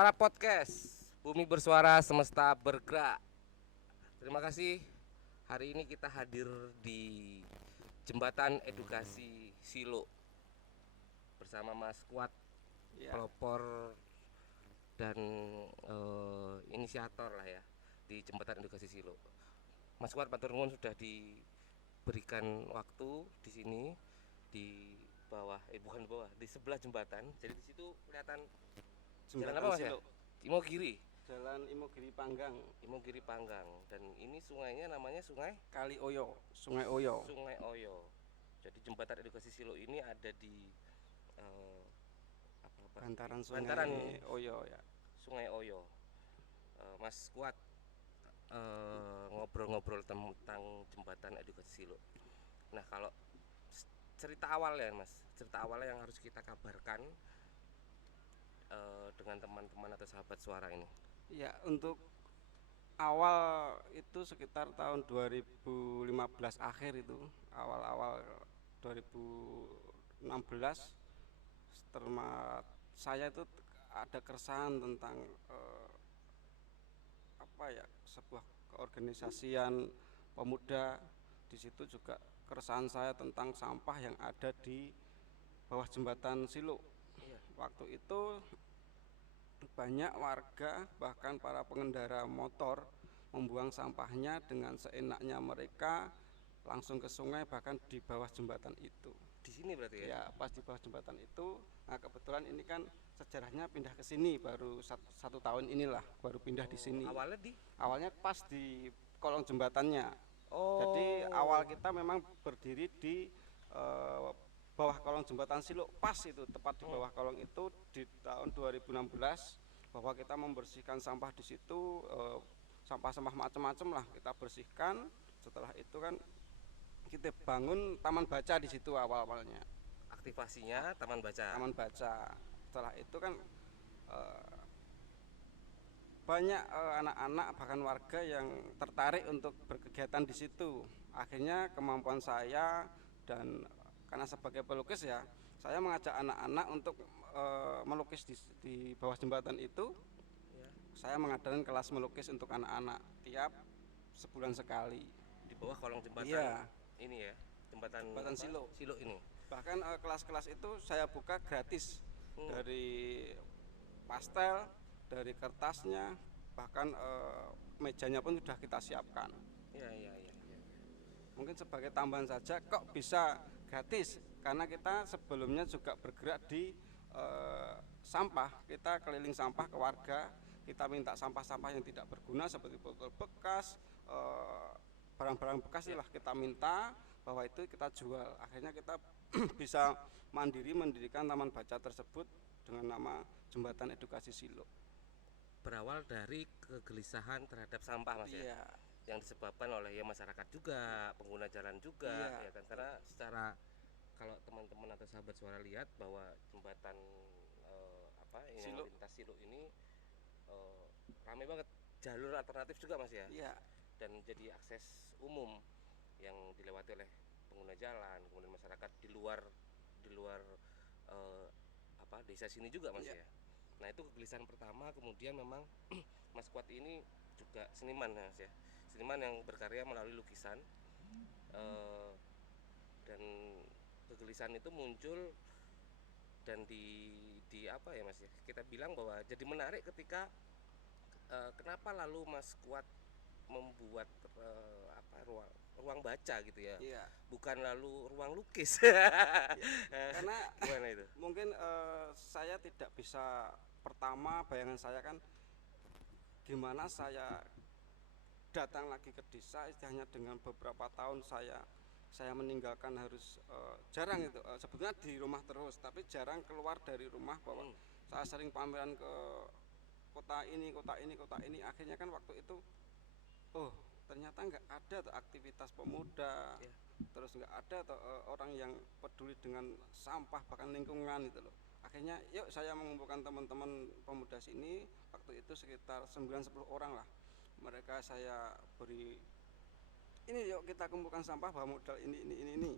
Suara Podcast, Bumi Bersuara, Semesta Bergerak. Terima kasih. Hari ini kita hadir di Jembatan Edukasi Silo bersama Mas Kuat, Ya, pelopor dan inisiator lah ya di Jembatan Edukasi Silo. Mas Kuat matur nuwun sudah diberikan waktu di sini di bawah, bukan bawah, di sebelah jembatan. Jadi di situ kelihatan jalan apa Jembatan Mas ya? Silo, Imogiri. Jalan Imogiri Panggang, Imogiri Panggang, dan ini sungainya namanya Kali Oyo, Sungai Oyo. Sungai Oyo. Jadi jembatan edukasi Silo ini ada di eh, Bantaran bantaran Sungai Oyo ya. Sungai Oyo. Mas Kuat ngobrol-ngobrol tentang jembatan edukasi Silo. Nah, kalau cerita awal ya Mas, cerita awalnya yang harus kita kabarkan dengan teman-teman atau sahabat suara ini. Ya, untuk awal itu sekitar tahun 2015 akhir itu, awal-awal 2016 terma saya itu ada keresahan tentang sebuah keorganisasian pemuda. Di situ juga keresahan saya tentang sampah yang ada di bawah jembatan Silo. Iya. Waktu itu banyak warga bahkan para pengendara motor membuang sampahnya dengan seenaknya mereka langsung ke sungai bahkan di bawah jembatan itu. Di sini berarti ya? Ya pas di bawah jembatan itu, nah kebetulan ini kan sejarahnya pindah ke sini baru satu tahun inilah baru pindah di sini. Awalnya di Awalnya pas di kolong jembatannya. Jadi Oh. awal kita memang berdiri di eh, bawah kolong jembatan Silo, pas itu tepat di bawah kolong itu di tahun 2016, bahwa kita membersihkan sampah di situ, sampah-sampah macam-macam lah kita bersihkan. Setelah itu kan kita bangun taman baca di situ awal-awalnya. Aktivasinya taman baca. Taman baca. Setelah itu kan eh, banyak anak-anak bahkan warga yang tertarik untuk berkegiatan di situ. Akhirnya kemampuan saya dan karena sebagai pelukis ya, saya mengajak anak-anak untuk melukis di bawah jembatan itu. Ya. Saya mengadakan kelas melukis untuk anak-anak tiap sebulan sekali. Di bawah kolong jembatan Iya, ini ya, jembatan jembatan apa? Silo. Silo ini. Bahkan kelas-kelas itu saya buka gratis, Hmm. dari pastel, dari kertasnya, bahkan mejanya pun sudah kita siapkan. Ya, ya, ya, ya. Mungkin sebagai tambahan saja, kok bisa gratis? Karena kita sebelumnya juga bergerak di sampah. Kita keliling sampah ke warga, kita minta sampah-sampah yang tidak berguna seperti botol bekas, barang-barang bekas lah kita minta, bahwa itu kita jual. Akhirnya kita bisa mandiri mendirikan taman baca tersebut dengan nama Jembatan Edukasi Silo. Berawal dari kegelisahan terhadap sampah Mas ya. Iya, Yang disebabkan oleh ya masyarakat juga, pengguna jalan juga, iya, ya kan, karena secara kalau teman-teman atau sahabat suara lihat bahwa jembatan yang Silo, lintas Silo ini ramai banget, jalur alternatif juga Mas ya, iya, dan jadi akses umum yang dilewati oleh pengguna jalan, kemudian masyarakat di luar eh, desa sini juga Mas iya, ya. Nah, itu kegelisahan pertama. Kemudian memang Mas Kuat ini juga seniman Mas ya, seniman yang berkarya melalui lukisan, eh, dan kegelisahan itu muncul, dan di apa ya Mas ya, kita bilang bahwa jadi menarik ketika kenapa lalu Mas Kuat membuat ruang ruang baca gitu ya, iya. bukan lalu ruang lukis. Ya, karena Gimana itu? mungkin saya tidak bisa, pertama bayangan saya kan gimana saya datang lagi ke desa istilahnya dengan beberapa tahun saya meninggalkan, harus jarang itu, sebetulnya di rumah terus tapi jarang keluar dari rumah, bahwa Hmm. saya sering pameran ke kota ini, kota ini, kota ini. Akhirnya kan waktu itu, oh ternyata nggak ada tuh aktivitas pemuda, Ya. terus nggak ada tuh orang yang peduli dengan sampah bahkan lingkungan itu loh. Akhirnya yuk saya mengumpulkan teman-teman pemuda sini, waktu itu sekitar 9-10 orang lah. Mereka saya beri, ini yuk kita kumpulkan sampah bawa modal ini.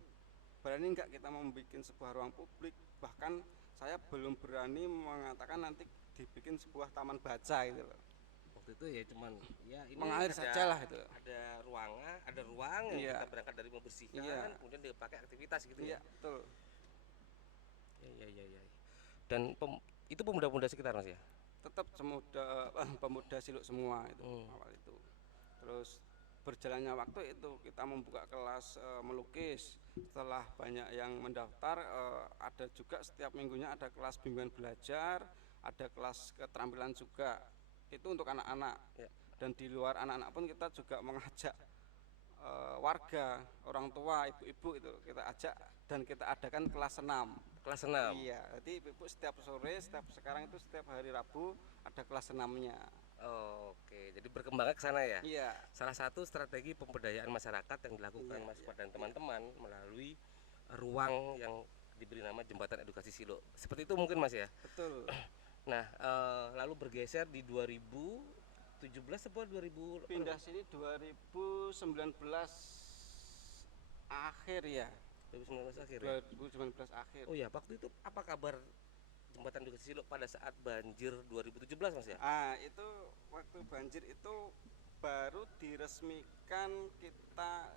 Berani nggak kita membuat sebuah ruang publik? Bahkan saya belum berani mengatakan nanti dibikin sebuah taman baca gitu loh. Waktu itu ya cuman ya ini Mengalir ada, saja lah itu. ada ruang yang Iya. kita berangkat dari membersihkan, Iya. kemudian dipakai aktivitas gitu Iya, ya. betul. Ya. Dan itu pemuda-pemuda sekitar Mas ya. Tetap pemuda Siluk semua itu awal itu. Terus berjalannya waktu itu kita membuka kelas melukis. Setelah banyak yang mendaftar, ada juga setiap minggunya ada kelas bimbingan belajar, ada kelas keterampilan juga. Itu untuk anak-anak. Ya. Dan di luar anak-anak pun kita juga mengajak warga, orang tua, ibu-ibu itu kita ajak dan kita adakan kelas senam. Kelas 6. Iya, jadi ibu setiap sore, sekarang itu setiap hari Rabu ada kelas senamnya. Oke, jadi berkembangnya ke sana ya. Iya. Salah satu strategi pemberdayaan masyarakat yang dilakukan Iya, Mas iya, Kuat dan teman-teman melalui ruang yang diberi nama Jembatan Edukasi Siluk. Seperti itu mungkin Mas ya. Betul. Nah, lalu bergeser di 2017 atau 2000 Pindah sini 2019 akhir ya. 2019 akhir ya. 2019 akhir. Oh ya, waktu itu apa kabar Jembatan Edukasi Siluk pada saat banjir 2017 Mas ya? Itu waktu banjir itu baru diresmikan, kita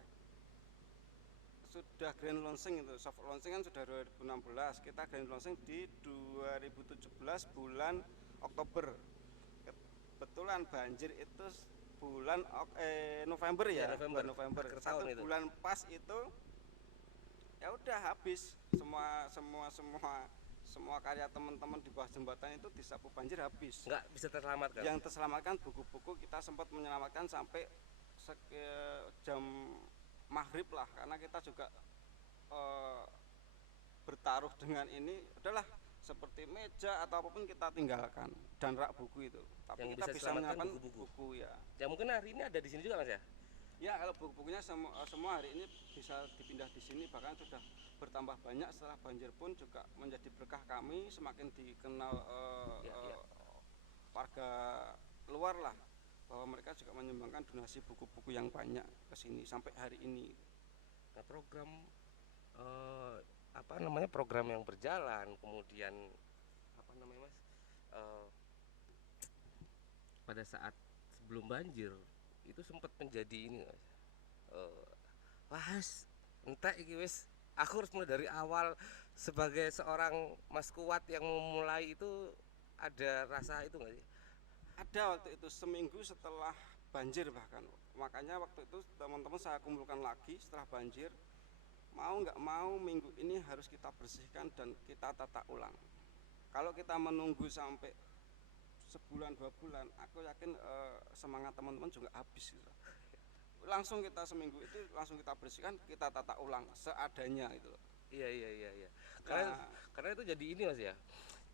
sudah grand launching itu. Soft launching kan sudah 2016, kita grand launching di 2017 bulan Oktober. Kebetulan banjir itu bulan November ya, November. Akhir Satu tahun itu. bulan pas itu ya udah habis semua karya teman-teman di bawah jembatan itu disapu banjir habis. Nggak bisa terselamatkan. Yang terselamatkan buku-buku, kita sempat menyelamatkan sampai jam maghrib lah, karena kita juga bertaruh dengan ini, udahlah seperti meja atau apapun kita tinggalkan dan rak buku itu. Tapi Yang kita bisa bisa selamatkan menyelamatkan buku-buku. buku ya. Ya mungkin hari ini ada di sini juga Mas ya. Ya, kalau buku-bukunya semua hari ini bisa dipindah di sini, bahkan sudah bertambah banyak setelah banjir pun juga menjadi berkah kami, semakin dikenal warga luar lah, bahwa mereka juga menyumbangkan donasi buku-buku yang banyak ke sini sampai hari ini. Nah, program yang berjalan, kemudian apa namanya Mas, pada saat sebelum banjir itu sempat menjadi ini Mas, entek iki wis aku harus mulai dari awal. Sebagai seorang Mas Kuat yang memulai itu, ada rasa itu nggak sih? Ada waktu itu seminggu setelah banjir bahkan, makanya waktu itu teman-teman saya kumpulkan lagi setelah banjir, mau nggak mau minggu ini harus kita bersihkan dan kita tata ulang. Kalau kita menunggu sampai sebulan 2 bulan, aku yakin semangat teman-teman juga habis gitu. Langsung kita seminggu itu langsung kita bersihkan, kita tata ulang seadanya itu. Iya. Karena itu jadi ini Mas ya.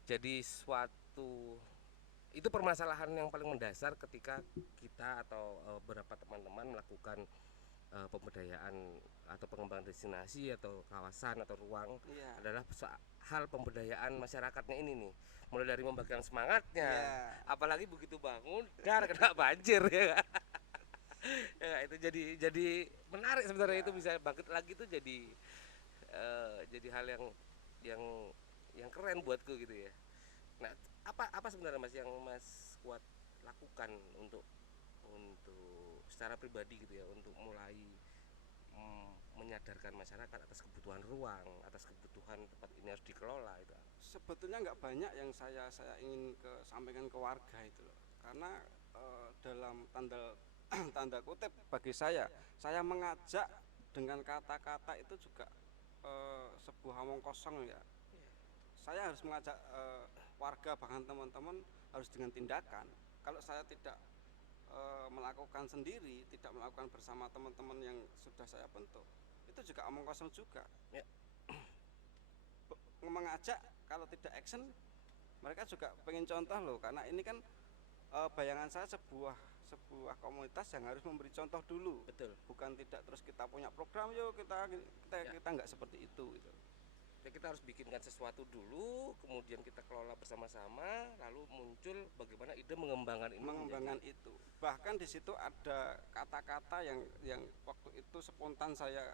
Jadi suatu itu permasalahan yang paling mendasar ketika kita atau beberapa teman-teman melakukan pemberdayaan atau pengembangan destinasi atau kawasan atau ruang, adalah hal pemberdayaan masyarakatnya ini nih. Mulai dari membagikan semangatnya, apalagi begitu bangun dar kena banjir ya. Ya, itu jadi menarik sebenarnya. Itu bisa bangkit lagi, itu jadi hal yang keren buatku gitu ya. Nah, apa sebenarnya Mas yang Mas Kuat lakukan untuk secara pribadi gitu ya, untuk mulai menyadarkan masyarakat atas kebutuhan ruang, atas kebutuhan tempat ini harus dikelola itu? Sebetulnya nggak banyak yang saya ingin sampaikan ke warga itu loh, karena dalam tanda kutip bagi saya mengajak dengan kata-kata itu juga sebuah omong kosong ya. Saya harus mengajak warga, bahkan teman-teman harus dengan tindakan. Kalau saya tidak melakukan sendiri, tidak melakukan bersama teman-teman yang sudah saya bentuk, itu juga omong kosong juga ya. Mengajak, kalau tidak action, mereka juga pengen contoh loh, karena ini kan bayangan saya sebuah komunitas yang harus memberi contoh dulu. Betul. Bukan tidak terus kita punya program yuk kita nggak seperti itu gitu. Ya, kita harus bikinkan sesuatu dulu, kemudian kita kelola bersama-sama, lalu muncul bagaimana ide mengembangkan itu. Bahkan di situ ada kata-kata yang waktu itu spontan saya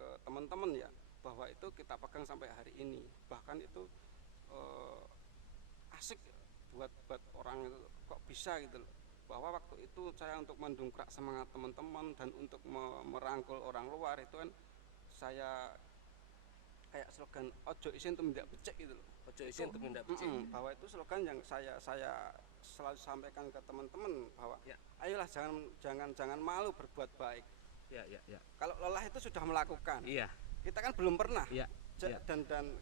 ke teman-teman ya, bahwa itu kita pegang sampai hari ini. Bahkan itu asik buat orang itu kok bisa gitu loh. Bahwa waktu itu saya untuk mendongkrak semangat teman-teman dan untuk merangkul orang luar itu kan saya kayak slogan ojo isin tumindak becik gitu loh. Ojo isin tumindak becik. Bahwa itu slogan yang saya selalu sampaikan ke teman-teman bahwa Ya. ayolah jangan malu berbuat baik. Ya. Kalau lelah itu sudah melakukan. Iya. Kita kan belum pernah. Iya. Dan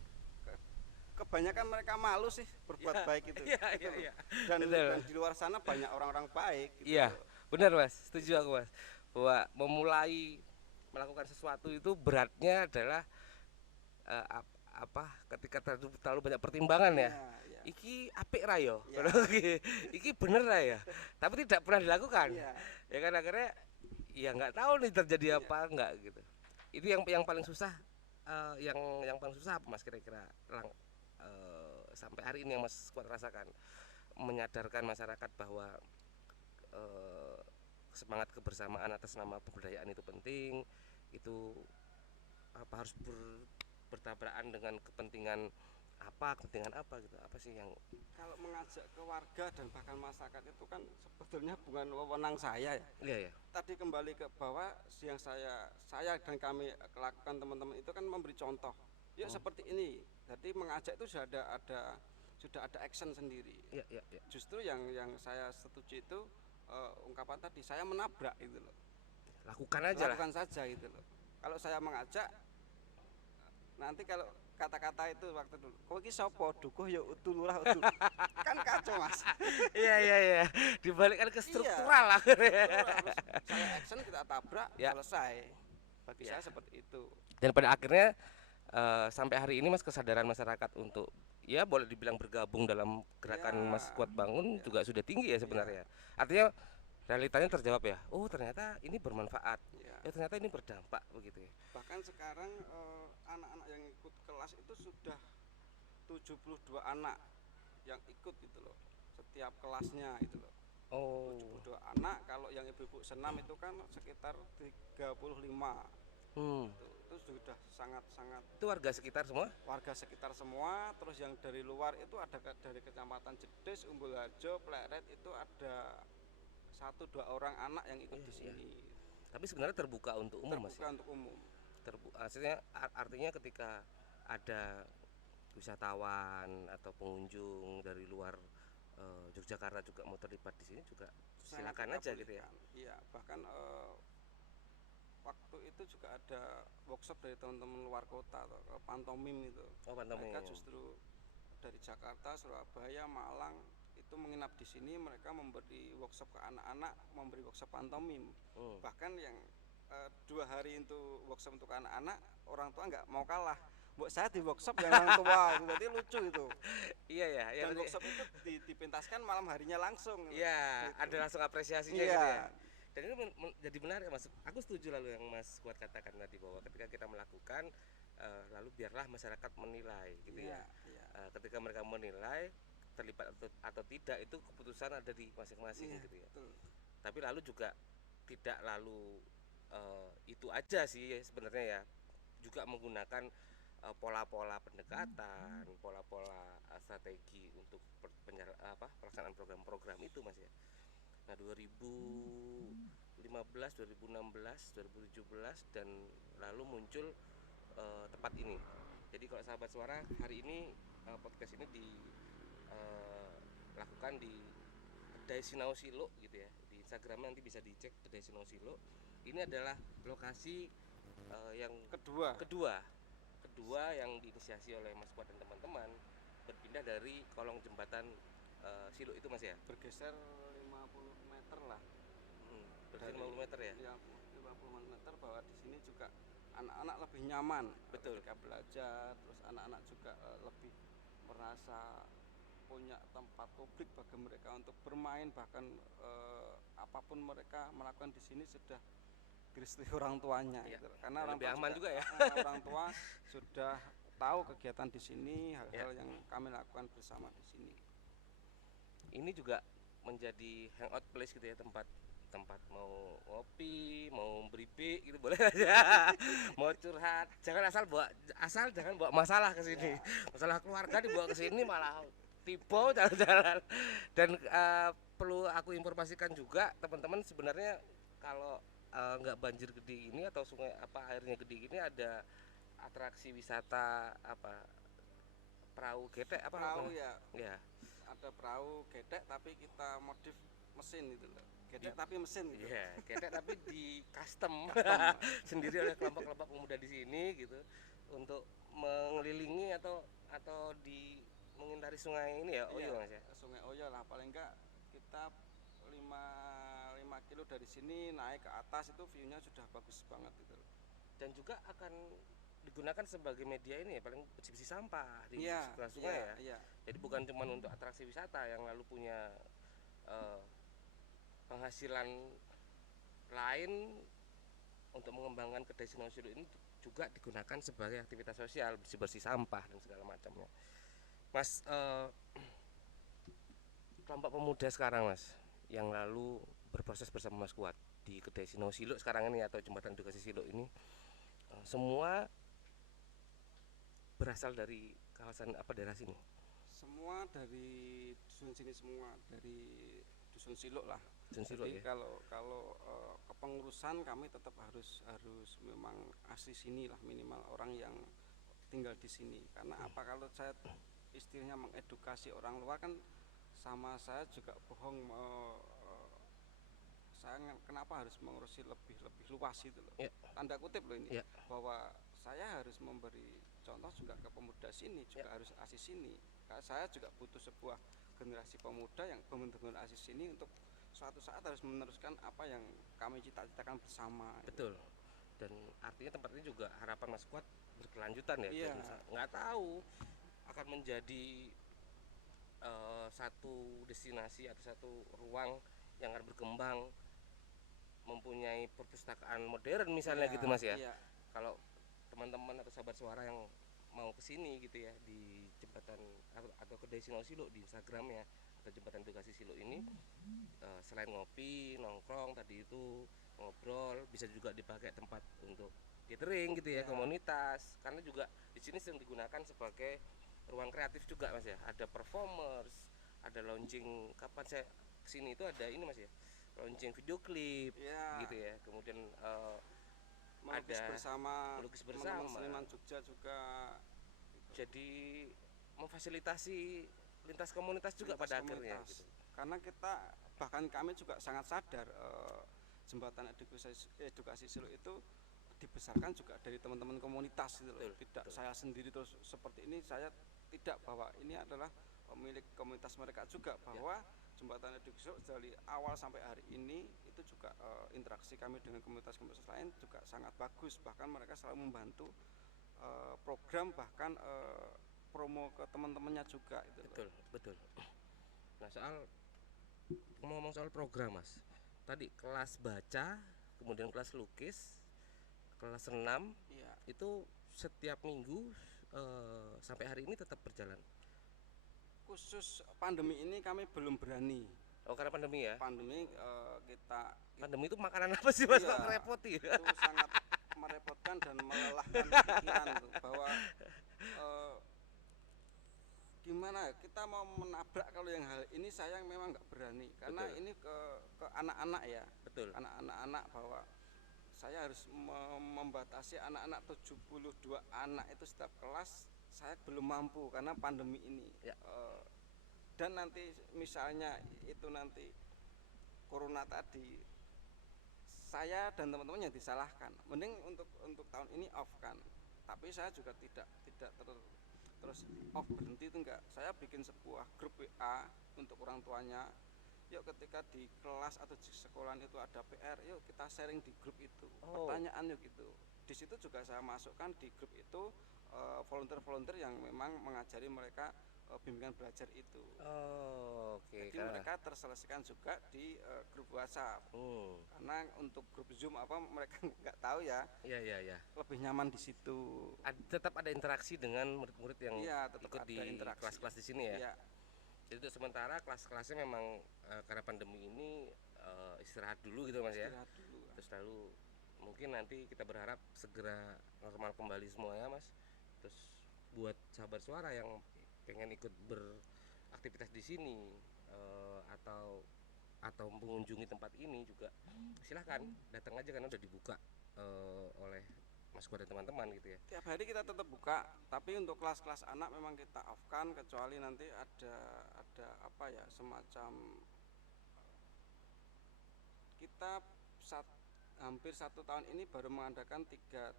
kebanyakan mereka malu sih berbuat baik itu. Iya. Dan di luar sana banyak orang-orang baik gitu. Iya, benar Mas, setuju aku Mas. Bahwa memulai melakukan sesuatu itu beratnya adalah ketika terlalu banyak pertimbangan ya. Iya. Iki apik ra yo. Ya. Iki bener ra ya. Tapi tidak pernah dilakukan. Iya. Ya kan akhirnya ya nggak tahu nih terjadi apa enggak gitu. Itu yang paling susah, yang paling susah apa Mas kira-kira sampai hari ini yang Mas kuat rasakan, menyadarkan masyarakat bahwa semangat kebersamaan atas nama pemberdayaan itu penting, itu harus bertabrakan dengan kepentingan apa gitu, apa sih yang Kalau mengajak ke warga dan bahkan masyarakat itu kan sebetulnya bukan wewenang saya ya. iya. Tadi kembali ke bawah yang saya dan kami lakukan teman-teman itu kan memberi contoh. Yuk seperti ini. Jadi mengajak itu sudah ada action sendiri. Iya. Justru yang saya setuju itu ungkapan tadi saya menabrak gitu loh. Lakukan aja lah. Lakukan saja gitu loh. Kalau saya mengajak nanti kalau kata-kata itu waktu dulu kok iki sapa dukuh ya utul lurah utul kan kacau Mas. Iya. Dibalikkan ke struktural Iya. akhirnya. Terus saya action kita tabrak Ya. selesai. Bagi Ya. saya seperti itu. Dan pada akhirnya sampai hari ini Mas, kesadaran masyarakat untuk ya boleh dibilang bergabung dalam gerakan Ya. Mas Kuat Bangun Ya. juga sudah tinggi ya sebenarnya. Artinya realitanya terjawab ya. Oh, ternyata ini bermanfaat. Ya. Ternyata ini berdampak begitu ya. Bahkan sekarang anak-anak yang ikut kelas itu sudah 72 anak yang ikut gitu loh. Setiap kelasnya itu loh. Oh. 72 anak, kalau yang ibu-ibu senam itu kan sekitar 35. Itu sudah sangat-sangat Itu warga sekitar semua? warga sekitar semua. Terus yang dari luar itu ada dari Kecamatan Jedes, Umbul Harjo, Pleret itu ada 1-2 orang anak yang ikut di sini. Tapi sebenarnya terbuka untuk umum Mas. Terbuka untuk umum. Artinya ketika ada wisatawan atau pengunjung dari luar Yogyakarta juga mau terlibat di sini juga silakan aja gitu ya. Iya, bahkan waktu itu juga ada workshop dari teman-teman luar kota atau pantomim itu. Oh, pantomim. Mereka justru dari Jakarta, Surabaya, Malang itu menginap di sini, mereka memberi workshop ke anak-anak, memberi workshop pantomim. Bahkan yang 2 hari itu workshop untuk anak-anak, orang tua nggak mau kalah. Buat saya di workshop yang orang tua, berarti lucu itu. Iya ya. Dan workshop itu dipentaskan malam harinya langsung. Iya, gitu. Ada langsung apresiasinya gitu ya. Dan ini jadi menarik Mas. Aku setuju lalu yang Mas Kuat katakan tadi bahwa ketika kita melakukan lalu biarlah masyarakat menilai gitu ya. Ketika mereka menilai terlibat atau tidak itu keputusan ada di masing-masing gitu ya. Betul. Tapi lalu juga tidak lalu itu aja sih sebenarnya ya. Juga menggunakan pola-pola pendekatan, pola-pola strategi untuk pelaksanaan program-program itu Mas ya. Nah 2015, 2016, 2017 dan lalu muncul tempat ini. Jadi kalau sahabat suara hari ini podcast ini dilakukan di Kedai Sinau Silo gitu ya. Di Instagram nanti bisa dicek Kedai Sinau Silo. Ini adalah lokasi yang kedua yang diinisiasi oleh Mas Kuat dan teman-teman, berpindah dari kolong jembatan Silo itu Mas ya. Bergeser 50 meter lah. Bergeser 50 meter ya. 50 meter bahwa di sini juga anak-anak lebih nyaman. Betul. Ketika belajar, terus anak-anak juga lebih merasa punya tempat publik bagi mereka untuk bermain, bahkan apapun mereka melakukan di sini sudah direstui orang tuanya ya, gitu. Karena orang lebih aman juga ya. Orang tua sudah tahu kegiatan di sini, hal-hal yang kami lakukan bersama di sini. Ini juga menjadi hangout place gitu ya, tempat mau ngopi, mau briefing gitu boleh aja. Mau curhat, jangan jangan bawa masalah ke sini. Masalah keluarga dibawa ke sini malah tipe jalan-jalan. Dan perlu aku informasikan juga teman-teman, sebenarnya kalau nggak banjir gede ini atau sungai apa airnya gede ini, ada atraksi wisata apa, perahu getek apa Perahu namanya? ya, Ya, ada perahu gedek tapi kita modif mesin gitu loh. Gedek Di- tapi mesin gitu. iya, getek tapi di custom Custom. sendiri oleh kelompok-kelompok pemuda di sini gitu, untuk mengelilingi atau di mengitari sungai ini ya, Iya, Oyo Mas ya. Sungai Oyo lah, paling enggak kita 5 5 kilo dari sini naik ke atas itu view-nya sudah bagus banget gitu loh. Dan juga akan digunakan sebagai media ini ya, paling bersih-bersih sampah di Iya, sebelah sungai iya, ya. iya. Jadi bukan cuma untuk atraksi wisata yang lalu punya eh, penghasilan lain untuk mengembangkan kedai Sinosilo ini, juga digunakan sebagai aktivitas sosial, bersih-bersih sampah dan segala macamnya. Mas, kelompok pemuda sekarang Mas, yang lalu berproses bersama Mas Kuat di kedai Sinosilo sekarang ini atau jembatan edukasi Silo ini, semua berasal dari kawasan apa, daerah sini? Semua dari dusun sini semua, dari dusun Siluk lah. Dusun Silo Jadi ya. kalau kalau kepengurusan kami tetap harus harus memang asli sini lah, minimal orang yang tinggal di sini. Karena apa, kalau saya istilahnya mengedukasi orang luar kan sama saya juga bohong, saya kenapa harus mengurusi lebih lebih luas itu loh. Ya. Tanda kutip loh ini, Ya. bahwa saya harus memberi contoh juga ke pemuda sini, juga harus asli sini. Karena saya juga butuh sebuah generasi pemuda yang benar-benar asli sini untuk suatu saat harus meneruskan apa yang kami cita-citakan bersama. Betul. Dan artinya tempat ini juga harapan Mas Kuat berkelanjutan ya. Iya. Dan nggak tahu akan menjadi satu destinasi atau satu ruang yang akan berkembang, mempunyai perpustakaan modern misalnya Iya, gitu Mas ya. iya. Kalau teman-teman atau sahabat suara yang mau kesini gitu ya, di jembatan atau kedai Sinosilo di Instagramnya atau jembatan edukasi Silo ini, selain ngopi nongkrong tadi itu, ngobrol, bisa juga dipakai tempat untuk catering gitu ya, Ya. komunitas, karena juga di sini sering digunakan sebagai ruang kreatif juga Mas ya. Ada performers, ada launching, kapan saya kesini itu ada ini Mas ya, launching video klip Ya. gitu ya, kemudian Melukis ada bersama melukis teman-teman bersama. seniman Jogja juga. Jadi memfasilitasi lintas komunitas juga Lintas pada akhirnya komunitas. gitu. Karena kita, bahkan kami juga sangat sadar, jembatan edukasi Silo itu dibesarkan juga dari teman-teman komunitas gitu loh. Betul, Tidak betul. saya sendiri terus seperti ini, saya tidak, bahwa ini adalah milik komunitas mereka juga, bahwa jembatan edukasi Silo dari awal sampai hari ini itu juga interaksi kami dengan komunitas-komunitas lain juga sangat bagus, bahkan mereka selalu membantu program, bahkan promo ke teman-temannya juga itu loh. Betul, betul. Nah, ngomong soal program Mas, tadi kelas baca, kemudian kelas lukis, kelas senam, Iya. itu setiap minggu sampai hari ini tetap berjalan. Khusus pandemi ini kami belum berani. Oh, karena pandemi ya. Pandemi kita Pandemi itu makanan apa sih Mas? Iya, Kok repot ya? itu sangat merepotkan dan melelahkan pikiran tuh, bahwa gimana ya, kita mau menabrak kalau yang hal ini saya memang nggak berani, karena Betul. ini ke anak-anak ya, Betul. anak-anak, bahwa saya harus membatasi anak-anak 72 anak itu setiap kelas, saya belum mampu karena pandemi ini. Ya. Dan nanti misalnya itu nanti corona tadi, saya dan teman-teman yang disalahkan. Mending untuk tahun ini off kan, tapi saya juga tidak terus off, berhenti itu enggak. Saya bikin sebuah grup WA untuk orang tuanya. Yuk, ketika di kelas atau di sekolah itu ada PR, yuk kita sharing di grup itu. Oh. Pertanyaan yuk gitu. Di situ juga saya masukkan di grup itu volunteer-volunteer yang memang mengajari mereka bimbingan belajar itu. Oh, oke. Jadi mereka terselesaikan juga di grup WhatsApp. Karena untuk grup Zoom apa mereka nggak tahu ya. Iya, iya, iya. Lebih nyaman di situ. Tetap ada interaksi dengan murid-murid yang Tetap ikut ada di interaksi. kelas-kelas di sini ya. Iya. Jadi untuk sementara kelas-kelasnya memang karena pandemi ini istirahat dulu gitu Mas ya. Istirahat dulu. Terus lalu mungkin nanti kita berharap segera normal kembali semuanya Mas. Terus buat sahabat suara yang pengen ikut aktivitas di sini atau mengunjungi tempat ini juga silahkan datang aja karena udah dibuka oleh Mas Kuat dan teman-teman gitu ya. Tiap hari kita tetap buka, tapi untuk kelas-kelas anak memang kita off-kan, kecuali nanti ada apa ya, semacam kita hampir 1 tahun ini baru mengadakan tiga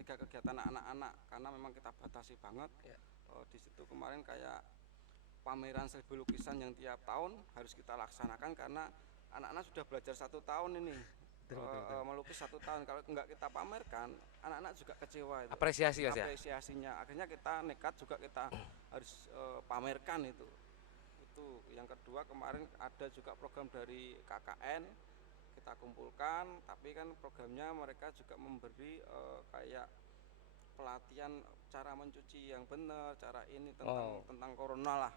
kegiatan anak-anak karena memang kita batasi banget Ya. Di situ kemarin kayak pameran 1.000 lukisan yang tiap tahun harus kita laksanakan karena anak-anak sudah belajar 1 tahun ini. Betul. Melukis 1 tahun, kalau nggak kita pamerkan anak-anak juga kecewa itu. Apresiasi Mas ya. Apresiasinya akhirnya kita nekat juga kita harus pamerkan itu. Yang kedua, kemarin ada juga program dari KKN kita kumpulkan, tapi kan programnya mereka juga memberi kayak pelatihan cara mencuci yang benar, cara ini tentang corona lah,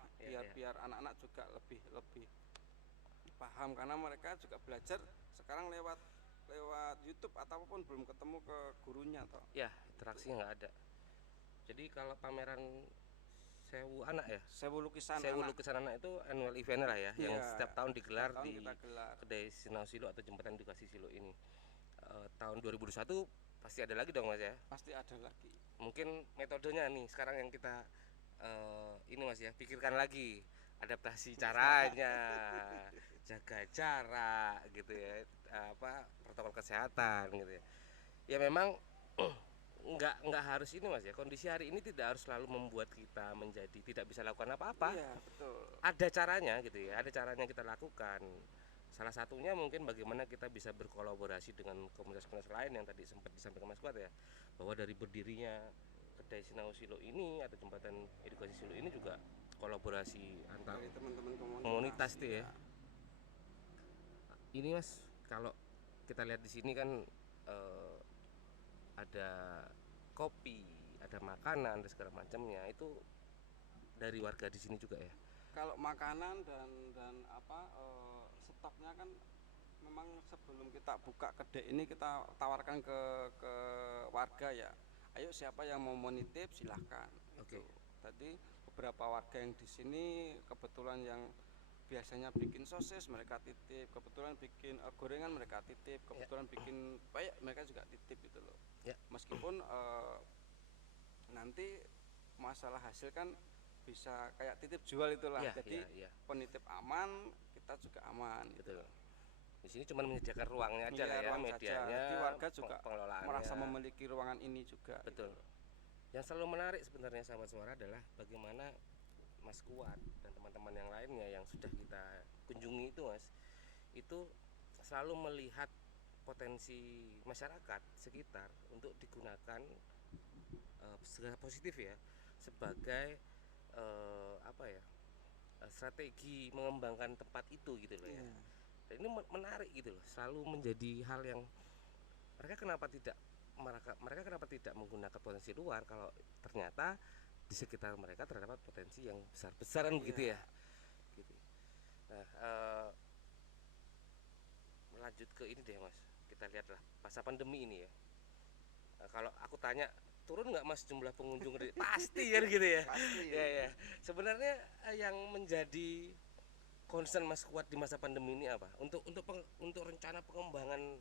biar anak-anak juga lebih paham, karena mereka juga belajar sekarang lewat YouTube ataupun belum ketemu ke gurunya toh. Ya, interaksinya nggak ada. Jadi kalau pameran Sewu anak ya, Sewu lukisan anak itu annual event lah ya, yang setiap tahun digelar di kedai Sinau Silo atau Jembatan Edukasi Silo ini. Tahun 2021 pasti ada lagi dong Mas ya? Pasti ada lagi. Mungkin metodenya nih sekarang yang kita ini Mas ya, pikirkan lagi, adaptasi caranya, jaga jarak gitu ya, protokol kesehatan gitu ya. Ya memang nggak harus ini Mas ya, kondisi hari ini tidak harus selalu membuat kita menjadi tidak bisa lakukan apa-apa. Iya, betul. Ada caranya gitu ya, ada caranya kita lakukan. Salah satunya mungkin bagaimana kita bisa berkolaborasi dengan komunitas-komunitas lain yang tadi sempat disampaikan Mas Kuat ya, bahwa dari berdirinya kedai Sinau Silo ini atau Jembatan Edukasi Silo ini juga kolaborasi antar teman-teman komunitas tuh ya. Ini Mas, kalau kita lihat di sini kan ada kopi, ada makanan, dan segala macamnya, itu dari warga di sini juga ya. Kalau makanan dan stoknya kan memang sebelum kita buka kedai ini kita tawarkan ke warga ya. Ayo siapa yang mau menitip silahkan. Oke. Tadi beberapa warga yang di sini kebetulan yang biasanya bikin sosis mereka titip, kebetulan bikin gorengan mereka titip, kebetulan bikin payek mereka juga titip gitu loh. Ya. Meskipun nanti masalah hasil kan bisa kayak titip jual itulah. Jadi penitip aman, kita juga aman. Betul. Di sini cuma menyediakan ruangnya aja lah ya, medianya. Jadi warga juga pengelolaannya merasa memiliki ruangan ini juga. Betul. Gitu. Yang selalu menarik sebenarnya sahabat suara adalah bagaimana Mas Kuat dan teman-teman yang lainnya yang sudah kita kunjungi itu Mas, itu selalu melihat potensi masyarakat sekitar untuk digunakan segala positif ya, sebagai strategi mengembangkan tempat itu gitu loh ya. Dan ini menarik gitu loh, selalu menjadi hal yang mereka kenapa tidak menggunakan potensi luar kalau ternyata di sekitar mereka terdapat potensi yang besar-besaran begitu ya. Gitu. Nah, lanjut ke ini deh Mas, kita lihatlah masa pandemi ini ya. Kalau aku tanya turun nggak Mas jumlah pengunjung? Pasti kan gitu ya. Pasti. Ya. Sebenarnya yang menjadi concern Mas Kuat di masa pandemi ini apa? Untuk rencana pengembangan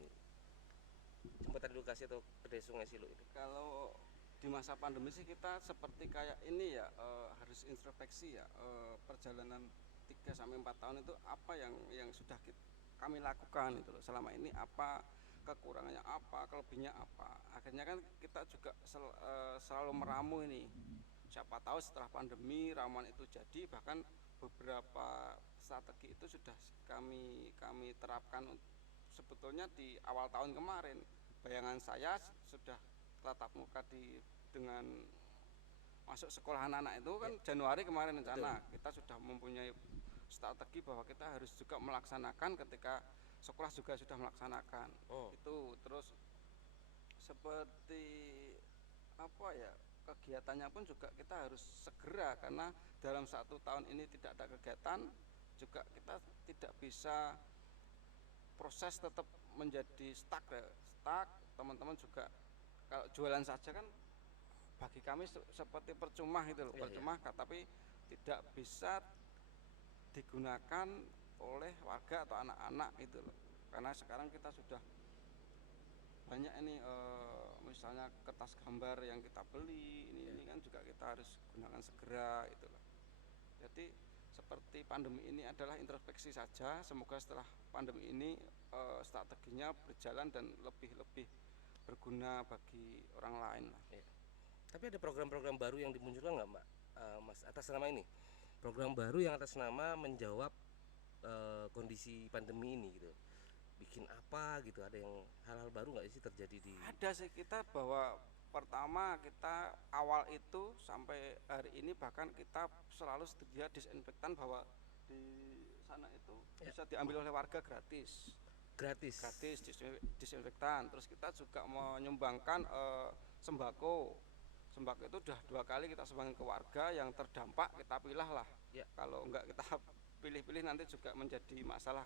Jembatan Edukasi atau Kedai Sungai Silo ini. Kalau di masa pandemi sih kita seperti kayak ini ya, harus introspeksi ya, perjalanan 3-4 tahun itu apa yang sudah kami lakukan itu loh. Selama ini apa kekurangannya, apa kelebihannya, apa. Akhirnya kan kita juga selalu meramu ini. Siapa tahu setelah pandemi ramuan itu jadi, bahkan beberapa strategi itu sudah kami terapkan sebetulnya di awal tahun kemarin. Bayangan saya sudah tatap muka dengan masuk sekolah anak-anak itu kan Januari kemarin rencana. Kita sudah mempunyai strategi bahwa kita harus juga melaksanakan ketika sekolah juga sudah melaksanakan. Itu terus seperti apa ya, kegiatannya pun juga kita harus segera, karena dalam 1 tahun ini tidak ada kegiatan juga kita tidak bisa proses, tetap menjadi stuck. Teman-teman juga kalau jualan saja kan bagi kami seperti percuma gitu loh, percuma. Tapi tidak bisa digunakan oleh warga atau anak-anak itu loh. Karena sekarang kita sudah banyak ini misalnya kertas gambar yang kita beli ini kan juga kita harus gunakan segera itu loh. Jadi seperti pandemi ini adalah introspeksi saja, semoga setelah pandemi ini strateginya berjalan dan lebih berguna bagi orang lain lah. Ya. Tapi ada program-program baru yang dimunculkan nggak, Mbak, Mas, atas nama ini? Program baru yang atas nama menjawab kondisi pandemi ini gitu. Bikin apa gitu? Ada yang hal-hal baru nggak sih terjadi di? Ada sih, kita bahwa pertama kita awal itu sampai hari ini bahkan kita selalu sedia disinfektan, bahwa di sana itu bisa diambil oleh warga gratis disinfektan. Terus kita juga menyumbangkan sembako itu udah 2 kali kita sumbangkan ke warga yang terdampak, kita pilah lah Ya. Kalau enggak kita pilih-pilih nanti juga menjadi masalah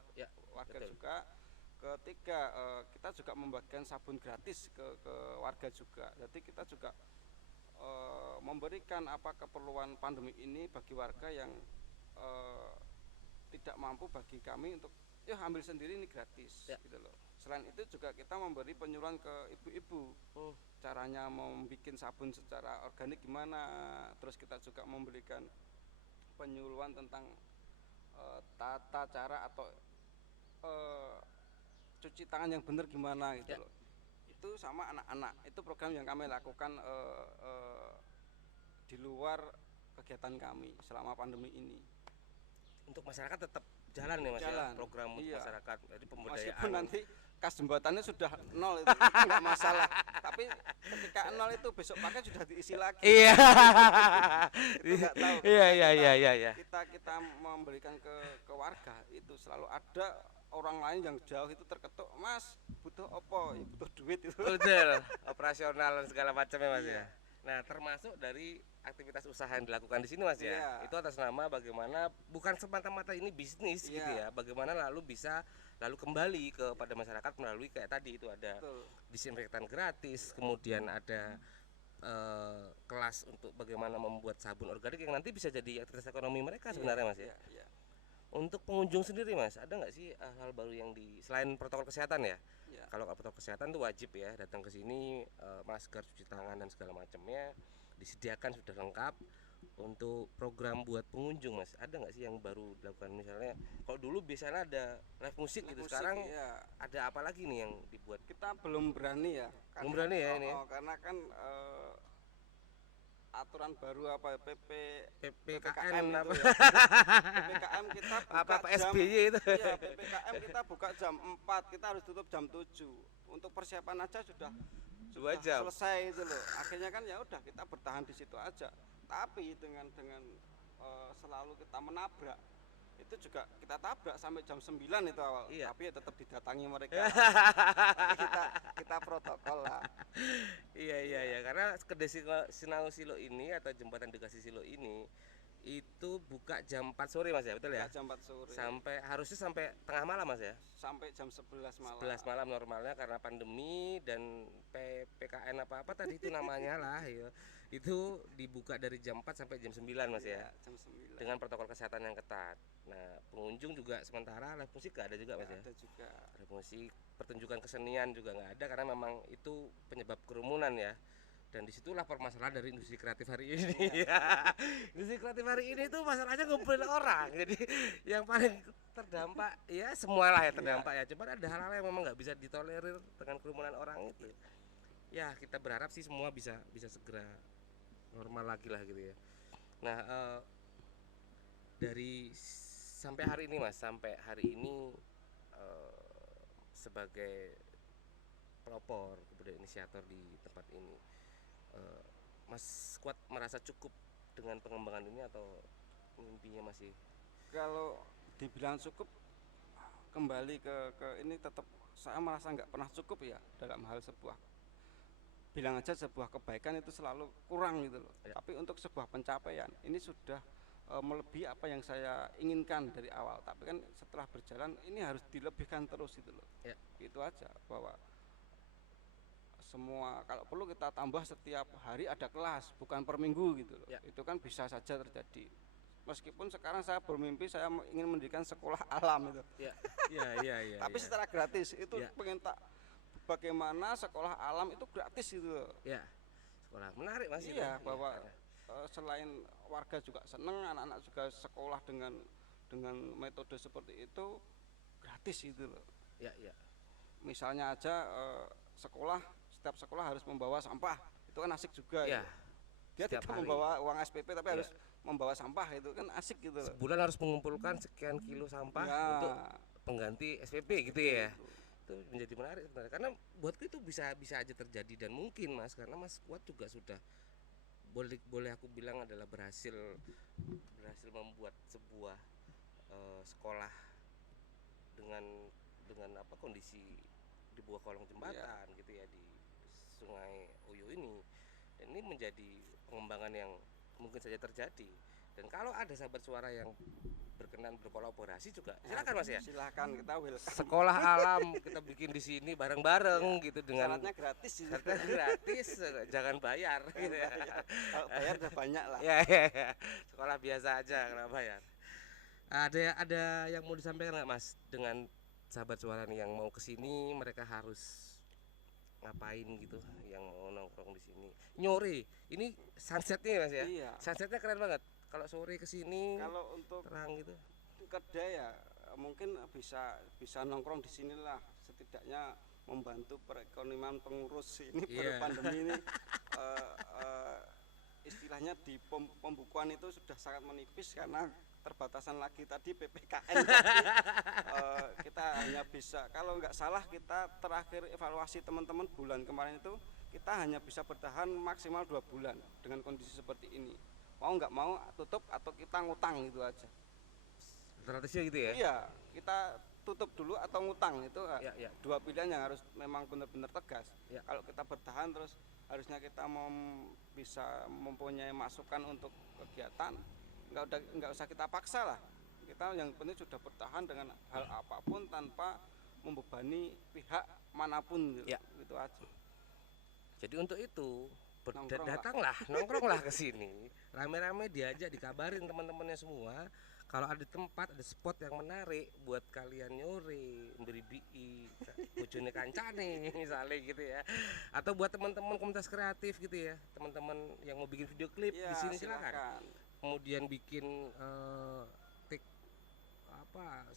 warga. Betul. Juga ketiga kita juga membagikan sabun gratis ke warga juga. Jadi kita juga memberikan apa keperluan pandemi ini bagi warga yang tidak mampu, bagi kami untuk ambil sendiri ini gratis gitu loh. Selain itu juga kita memberi penyuluhan ke ibu-ibu caranya membuat sabun secara organik gimana. Terus kita juga memberikan penyuluhan tentang tata cara atau cuci tangan yang benar gimana gitu loh. Itu sama anak-anak, itu program yang kami lakukan di luar kegiatan kami selama pandemi ini. Untuk masyarakat tetap jalan ya, Mas, ya, program untuk masyarakat. Jadi pemberdayaan. Meskipun nanti kas jembatannya sudah 0 itu nggak masalah. Tapi ketika 0 itu besok pakai sudah diisi lagi. Iya. Itu nggak tahu. Iya. Kita memberikan ke warga itu selalu ada orang lain yang jauh itu terketuk, Mas butuh apa? Ya butuh duit itu. Betul. Operasional dan segala macam ya, Mas ya. Nah, termasuk dari aktivitas usaha yang dilakukan di sini, Mas ya. Itu atas nama bagaimana bukan semata-mata ini bisnis gitu ya. Bagaimana lalu bisa kembali kepada masyarakat melalui kayak tadi itu ada disinfektan gratis, kemudian ada kelas untuk bagaimana membuat sabun organik yang nanti bisa jadi aktivitas ekonomi mereka sebenarnya, Mas ya. Untuk pengunjung sendiri, Mas, ada nggak sih hal baru yang selain protokol kesehatan ya? Kalau protokol kesehatan itu wajib ya, datang ke sini masker, cuci tangan dan segala macamnya disediakan sudah lengkap. Untuk program buat pengunjung, Mas, ada nggak sih yang baru dilakukan? Misalnya kalau dulu biasanya ada live musik gitu, sekarang ada apa lagi nih yang dibuat? Kita belum berani ya. Belum berani ya ini. Karena kan aturan baru apa PPKM apa? Ya. PPKM kita buka PSBY itu. Iya, PPKM kita buka jam 4, kita harus tutup jam 7. Untuk persiapan aja sudah 2 jam selesai itu loh. Akhirnya kan ya udah kita bertahan di situ aja. Tapi dengan selalu kita menabrak, itu juga kita tabrak sampai jam 9 itu awal. Tapi ya tetap didatangi mereka. kita protokol lah. Iya, karena Kedai Sinau Silo ini atau jembatan Degasi Silo ini itu buka jam 4 sore, Mas ya, betul ya? Jam 4 sore. Harusnya sampai tengah malam, Mas ya? Sampai jam 11 malam. 11 malam normalnya karena pandemi dan PPKN apa tadi itu namanya lah ya. Itu dibuka dari jam 4 sampai jam 9, Mas ya. Jam 9. Dengan protokol kesehatan yang ketat. Nah, pengunjung juga sementara live musik gak ada juga, Mas ya? Ada juga. Live musik, pertunjukan kesenian juga nggak ada karena memang itu penyebab kerumunan ya. Dan disitulah permasalahan dari industri kreatif hari ini. Industri kreatif hari ini tuh masalahnya ngumpulin orang. Jadi yang paling terdampak ya semualah ya terdampak ya. Cuma ada hal-hal yang memang nggak bisa ditolerir dengan kerumunan orang itu. Ya kita berharap sih semua bisa segera normal lagi lah gitu ya. Nah dari sampai hari ini, Mas, sampai hari ini sebagai pelopor kemudian inisiator di tempat ini, Mas Kuat merasa cukup dengan pengembangan ini atau mimpinya masih? Kalau dibilang cukup, kembali ke ini tetap saya merasa nggak pernah cukup ya dalam hal sebuah, bilang aja sebuah kebaikan itu selalu kurang gitu loh. Tapi untuk sebuah pencapaian ini sudah melebihi apa yang saya inginkan dari awal. Tapi kan setelah berjalan ini harus dilebihkan terus gitu loh. Itu aja, bahwa semua kalau perlu kita tambah setiap hari ada kelas, bukan per minggu gitu loh. Itu kan bisa saja terjadi. Meskipun sekarang saya bermimpi saya ingin mendirikan sekolah alam itu. Ya, ya. Tapi Ya. secara gratis itu Ya. pengen tak bagaimana sekolah alam itu gratis gitu. Ya, sekolah menarik Mas itu. Iya, bahwa Iya. selain warga juga seneng, anak-anak juga sekolah dengan metode seperti itu gratis gitu loh. Ya, ya. Misalnya aja setiap sekolah harus membawa sampah, itu kan asik juga Ya, ya. Dia setiap tidak hari. membawa uang SPP tapi Ya. harus membawa sampah, itu kan asik gitu loh. Sebulan harus mengumpulkan sekian kilo sampah Ya, untuk pengganti SPP gitu ya. itu. Itu menjadi menarik sebenarnya. Karena buatku itu bisa aja terjadi dan mungkin Mas, karena Mas Kuat juga sudah boleh aku bilang adalah berhasil membuat sebuah sekolah dengan apa kondisi di bawah kolong jembatan gitu ya di Sungai Oyo ini. Dan ini menjadi pengembangan yang mungkin saja terjadi. Dan kalau ada sahabat suara yang berkenan berkolaborasi juga silakan Mas ya. Silakan, kita welcome. Sekolah alam kita bikin di sini bareng-bareng gitu dengan Syaratnya gratis gitu. syaratnya gratis, jangan bayar gitu ya. Kalau bayar udah banyak lah. Ya. Sekolah biasa aja kalau bayar. Ada yang mau disampaikan nggak Mas dengan sahabat suara nih yang mau kesini, mereka harus ngapain gitu, yang mau nongkrong di sini nyore ini sunsetnya Mas ya. Iya. Sunsetnya keren banget kalau sore kesini Kalau untuk terang gitu. kedai ya mungkin bisa nongkrong di sinilah, setidaknya membantu perekonomian pengurus ini pada Iya. pandemi ini. Istilahnya di pembukuan itu sudah sangat menipis karena terbatasan lagi tadi PPKM tadi. Kita hanya bisa, kalau nggak salah kita terakhir evaluasi teman-teman bulan kemarin itu kita hanya bisa bertahan maksimal 2 bulan dengan kondisi seperti ini. Mau nggak mau tutup atau kita ngutang gitu aja. Alternatifnya gitu ya. Iya, kita tutup dulu atau ngutang itu Ya. dua pilihan yang harus memang benar-benar tegas. Ya. Kalau kita bertahan terus harusnya kita bisa mempunyai masukan untuk kegiatan, nggak usah kita paksa lah. Kita yang penting sudah bertahan dengan hal apapun tanpa membebani pihak manapun gitu, Ya. gitu aja. Jadi untuk itu Nongkrong lah. datanglah, nongkronglah ke sini, rame-rame diajak, dikabarin teman-temannya semua. Kalau ada tempat, ada spot yang menarik buat kalian nyore, beri bi, bojone kancane misalnya gitu ya. Atau buat teman-teman komunitas kreatif gitu ya, teman-teman yang mau bikin video klip Iya, di sini silakan. silakan. Kemudian bikin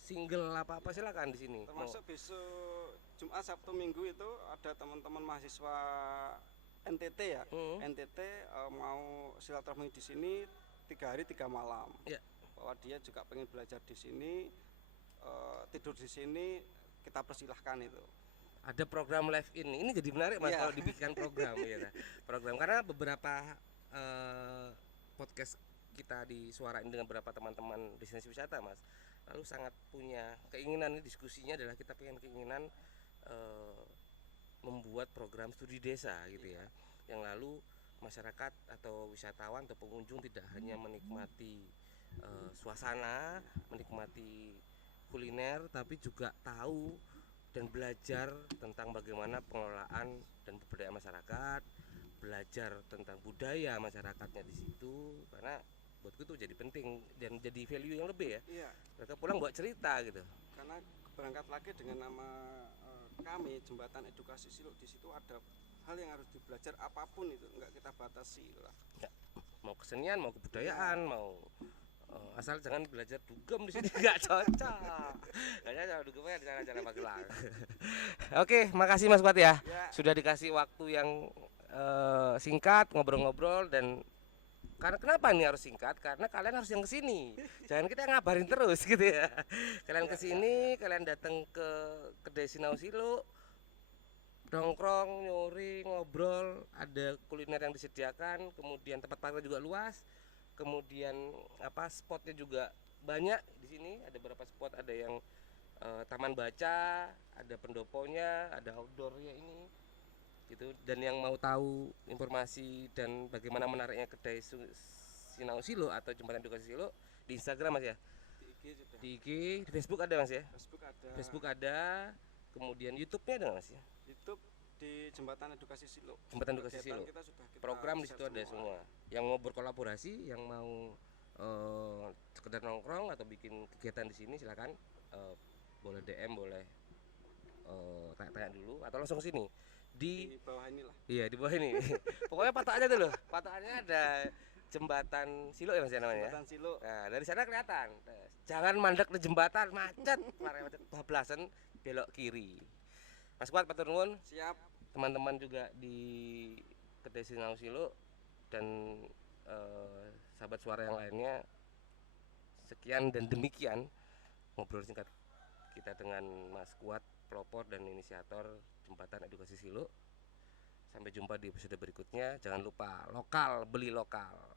single apa silakan di sini. Termasuk besok Jumat, Sabtu, Minggu itu ada teman-teman mahasiswa NTT ya. NTT mau silaturahmi di sini 3 hari 3 malam. Ya. Bahwa dia juga pengen belajar di sini, tidur di sini, kita persilahkan itu. Ada program live ini jadi menarik Mas. Iya. Kalau dibikin program ya program, karena beberapa podcast kita disuarain dengan beberapa teman-teman destinasi wisata Mas, lalu sangat punya keinginan, ini diskusinya adalah kita keinginan membuat program studi desa gitu ya, yang lalu masyarakat atau wisatawan atau pengunjung tidak hanya menikmati suasana, menikmati kuliner, tapi juga tahu dan belajar tentang bagaimana pengelolaan dan kebudayaan masyarakat, belajar tentang budaya masyarakatnya di situ, karena buatku itu jadi penting dan jadi value yang lebih ya. Iya. Mereka pulang buat cerita gitu. Karena berangkat lagi dengan nama kami Jembatan Edukasi Silo, di situ ada hal yang harus dibelajar apapun itu, nggak kita batasi lah. Ya, mau kesenian, mau kebudayaan, mau asal jangan belajar dugem di sini, nggak cocok. Nggak cocok, dugemnya di sana Magelang. Oke, makasih Mas Kuat ya. Ya. Sudah dikasih waktu yang singkat ngobrol-ngobrol. Dan karena kenapa ini harus singkat? Karena kalian harus yang kesini. Jangan kita ngabarin terus gitu ya. Kalian kesini, kalian datang ke kedai Sinau Silo, nongkrong, nyuri, ngobrol, ada kuliner yang disediakan, kemudian tempat parkir juga luas. Kemudian spotnya juga banyak di sini. Ada beberapa spot, ada yang taman baca, ada pendoponya, ada outdoornya ini gitu. Dan yang mau tahu informasi dan bagaimana menariknya kedai Sinau Silo atau Jembatan Edukasi Silo, di Instagram Mas ya, Di IG sudah. di IG, di Facebook ada Mas ya, Facebook ada. kemudian YouTube-nya ada nggak Mas ya? YouTube di Jembatan Edukasi Silo. Jembatan Edukasi Kegiatan Silo. kita sudah kita Program di share situ ada semua. Yang mau berkolaborasi, yang mau sekedar nongkrong atau bikin kegiatan di sini, silakan boleh DM, boleh tanya-tanya dulu atau langsung ke sini Di bawah inilah. iya di bawah ini. Pokoknya patokannya tuh loh, patokannya ada jembatan Silo ya mas ya namanya. Jembatan Silo. Nah dari sana kelihatan. Jangan mandek di jembatan, macet, macet bablasan belok kiri. Mas Kuat matur nuwun. Siap. Teman-teman juga di Kedai Sinau Silo dan sahabat suara yang lainnya, sekian dan demikian ngobrol singkat kita dengan Mas Kuat, pelopor dan inisiator Jembatan Edukasi Silo. Sampai jumpa di episode berikutnya. Jangan lupa lokal beli lokal.